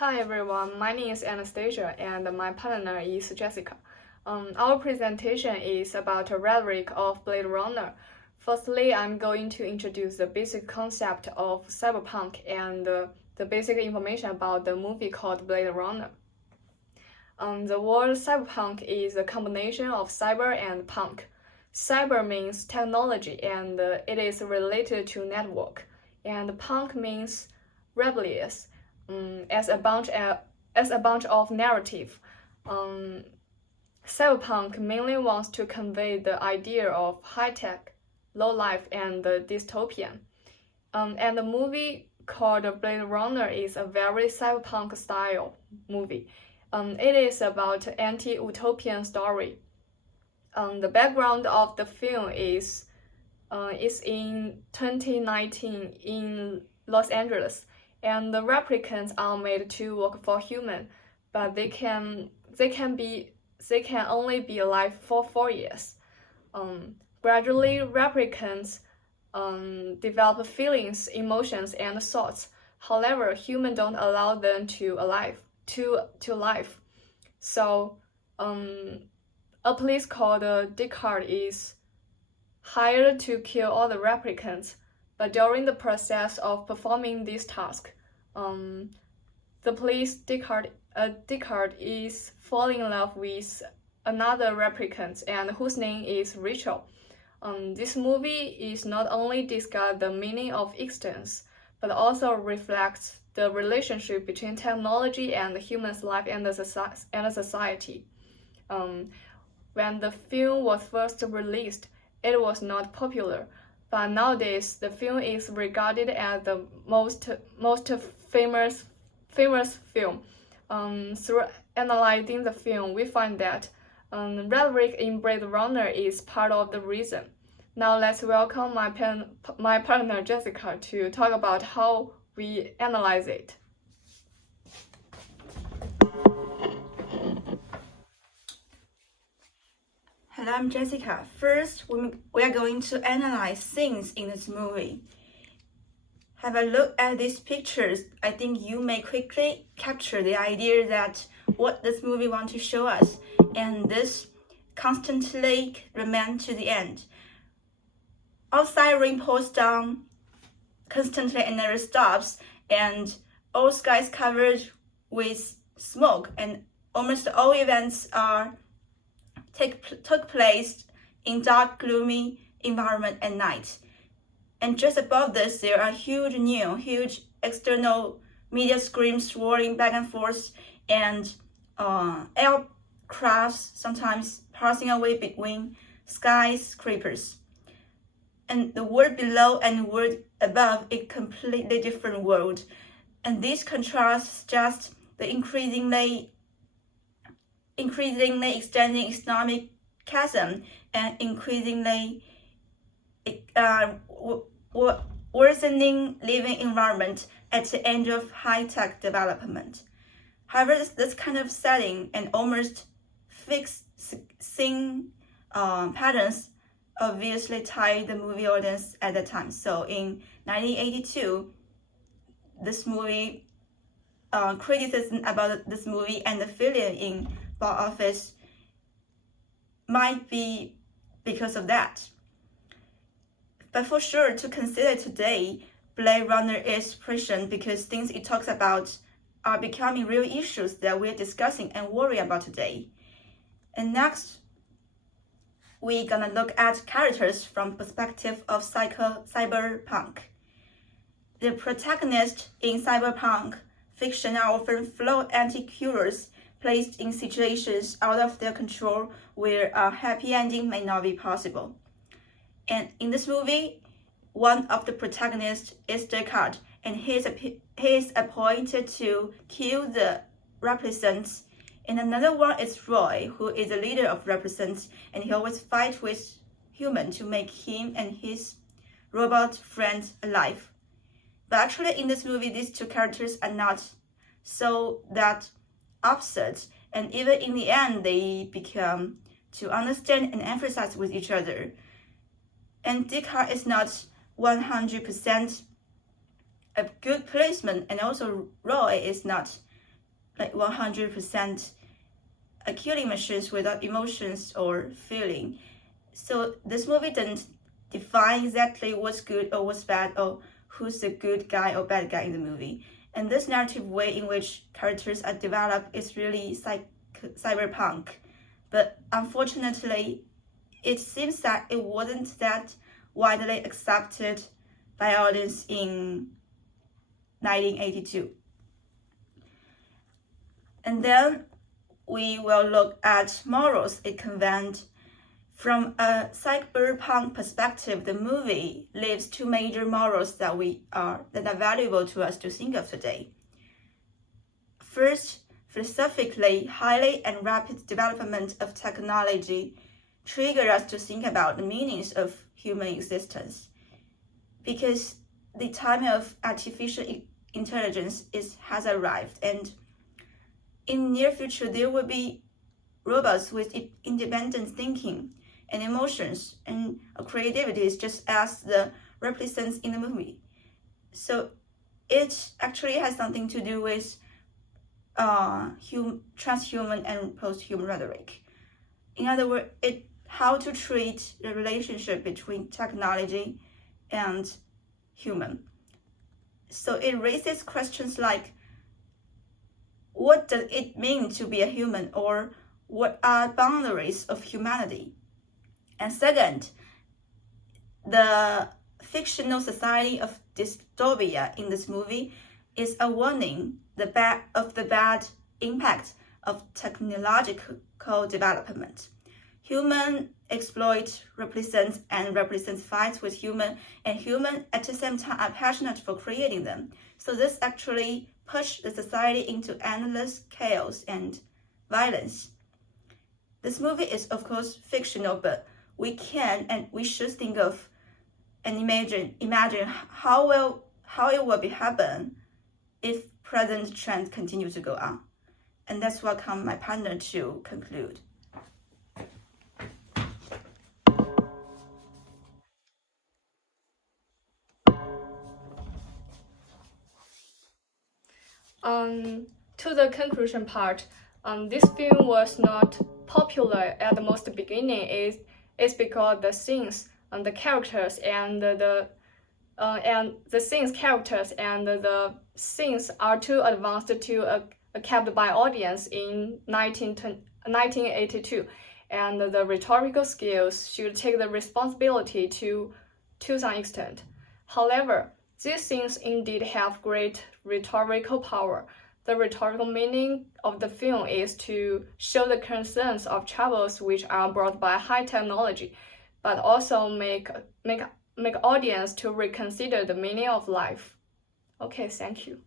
Hi everyone, my name is Anastasia and my partner is Jessica. Our presentation is about a rhetoric of Blade Runner. Firstly, I'm going to introduce the basic concept of cyberpunk and the basic information about the movie called Blade Runner. The word cyberpunk is a combination of cyber and punk. Cyber means technology and it is related to network, and punk means rebellious as a bunch of narrative. Um, Cyberpunk mainly wants to convey the idea of high tech, low life, and dystopian. And the movie called Blade Runner is a very cyberpunk style movie. It is about anti-utopian story. The background of the film is in 2019 in Los Angeles, and the replicants are made to work for human, but they can only be alive for 4 years. Gradually, replicants develop feelings, emotions, and thoughts. However, humans don't allow them to life. So, a police called Descartes is hired to kill all the replicants, but during the process of performing this task, the police Descartes is falling in love with another replicant and whose name is Rachel. This movie is not only discuss the meaning of existence, but also reflects the relationship between technology and the human's life and the society. When the film was first released, it was not popular, but nowadays the film is regarded as the most famous film. Through analyzing the film, we find that rhetoric in Blade Runner is part of the reason. Now let's welcome my partner Jessica to talk about how we analyze it. Hello, I'm Jessica. First, we are going to analyze scenes in this movie. Have a look at these pictures. I think you may quickly capture the idea that what this movie wants to show us, and this constantly remains to the end. Outside rain pours down constantly and never stops, and all skies covered with smoke, and almost all events took place in dark, gloomy environment at night. And just above this, there are huge external media screams swirling back and forth, and aircrafts sometimes passing away between skyscrapers. And the world below and the world above is a completely different world. And this contrasts just the increasingly extending economic chasm and increasingly worsening living environment at the end of high-tech development. However, this kind of setting and almost fixed scene patterns obviously tied the movie audience at the time. So in 1982, this movie criticism about this movie and the failure in box office might be because of that. But for sure, to consider today, Blade Runner is prescient because things it talks about are becoming real issues that we're discussing and worry about today. And next, we're gonna look at characters from perspective of cyberpunk. The protagonists in cyberpunk fiction are often flawed anti-heroes placed in situations out of their control where a happy ending may not be possible. And in this movie, one of the protagonists is Descartes, and he is appointed to kill the replicants. And another one is Roy, who is the leader of replicants, and he always fights with humans to make him and his robot friends alive. But actually, in this movie, these two characters are not so that opposite, and even in the end, they become to understand and emphasize with each other. And Descartes is not 100% a good placement, and also Roy is not like 100% killing machines without emotions or feeling. So this movie didn't define exactly what's good or what's bad or who's the good guy or bad guy in the movie. And this narrative way in which characters are developed is really cyberpunk. But unfortunately, it seems that it wasn't that widely accepted by audience in 1982. And then we will look at morals it conveyed. From a cyberpunk perspective, the movie leaves two major morals that are valuable to us to think of today. First, philosophically, highly and rapid development of technology trigger us to think about the meanings of human existence, because the time of artificial intelligence has arrived, and in near future there will be robots with independent thinking and emotions and creativity, just as the represents in the movie. So it actually has something to do with transhuman and post-human rhetoric. In other words, how to treat the relationship between technology and human. So it raises questions like, what does it mean to be a human, or what are boundaries of humanity? And second, the fictional society of dystopia in this movie is a warning of the bad impact of technological development. Human exploit represents fights with human, and human at the same time are passionate for creating them. So this actually pushed the society into endless chaos and violence. This movie is of course fictional, but we can and we should think of and imagine how it will happen if present trends continue to go on. And that's what my partner to conclude. To the conclusion part, this film was not popular at the most beginning is because the scenes and the characters and the scenes are too advanced to kept by audience in 1982, and the rhetorical skills should take the responsibility to some extent. However, these scenes indeed have great rhetorical power. The rhetorical meaning of the film is to show the concerns of troubles which are brought by high technology, but also make audience to reconsider the meaning of life. Okay, thank you.